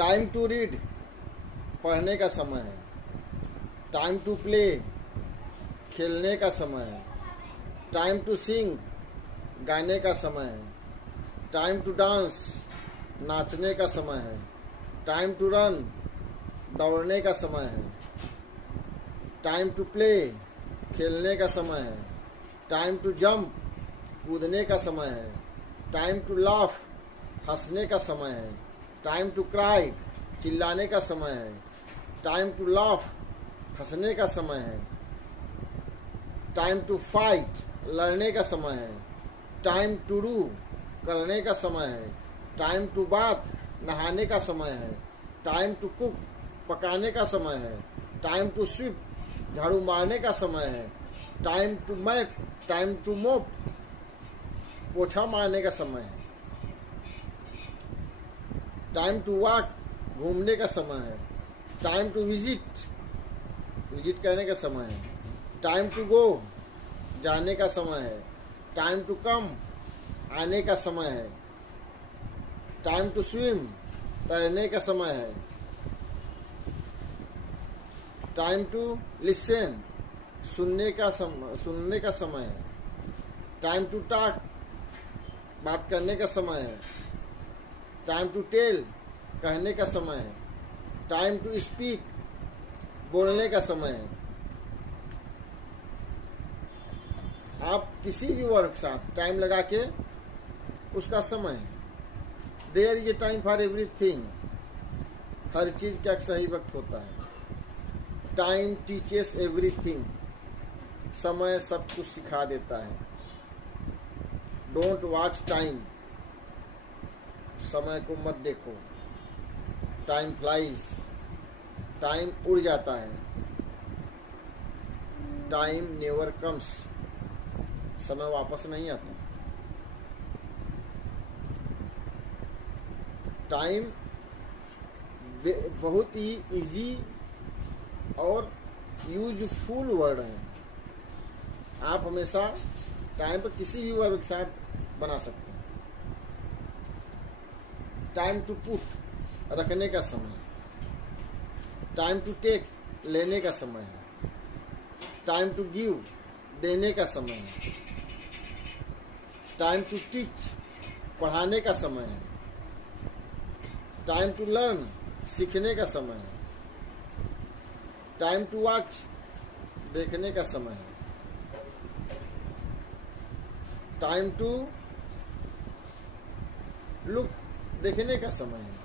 Time to read पढ़ने का समय है। टाइम टू प्ले खेलने का समय है। टाइम टू सिंग गाने का समय है। टाइम टू डांस नाचने का समय है। टाइम टू रन दौड़ने का समय है। टाइम टू प्ले खेलने का समय है। टाइम टू जंप कूदने का समय है। टाइम टू लाफ हंसने का समय है। टाइम टू क्राई चिल्लाने का समय है। टाइम टू लाफ हंसने का समय है। टाइम टू फाइट लड़ने का समय है। टाइम टू डू करने का समय है। टाइम टू बाथ नहाने का समय है। टाइम टू कुक पकाने का समय है। टाइम टू स्वीप झाड़ू मारने का समय है। टाइम टू मोप पोछा मारने का समय है। टाइम टू वॉक घूमने का समय है। टाइम टू विजिट करने का समय है। टाइम टू गो जाने का समय है। टाइम टू कम आने का समय है। टाइम टू स्विम तैरने का समय है। टाइम टू लिसन सुनने का समय है। टाइम टू टॉक बात करने का समय है। टाइम टू टेल कहने का समय है। टाइम टू स्पीक बोलने का समय है। आप किसी भी वर्ड के साथ टाइम लगा के उसका समय है। There is a time for everything हर चीज़ का एक सही वक्त होता है। टाइम टीचेस एवरीथिंग समय सब कुछ सिखा देता है। डोंट वॉच टाइम समय को मत देखो। टाइम फ्लाइज टाइम उड़ जाता है। टाइम नेवर कम्स समय वापस नहीं आता। टाइम बहुत ही इजी और यूजफुल वर्ड है। आप हमेशा टाइम पर किसी भी वर्ड के साथ बना सकते हैं। टाइम टू पुट रखने का समय है। टाइम टू टेक लेने का समय है। टाइम टू गिव देने का समय है। टाइम टू टीच पढ़ाने का समय है। टाइम टू लर्न सीखने का समय है। टाइम टू वॉच देखने का समय है। टाइम टू लुक देखने का समय है।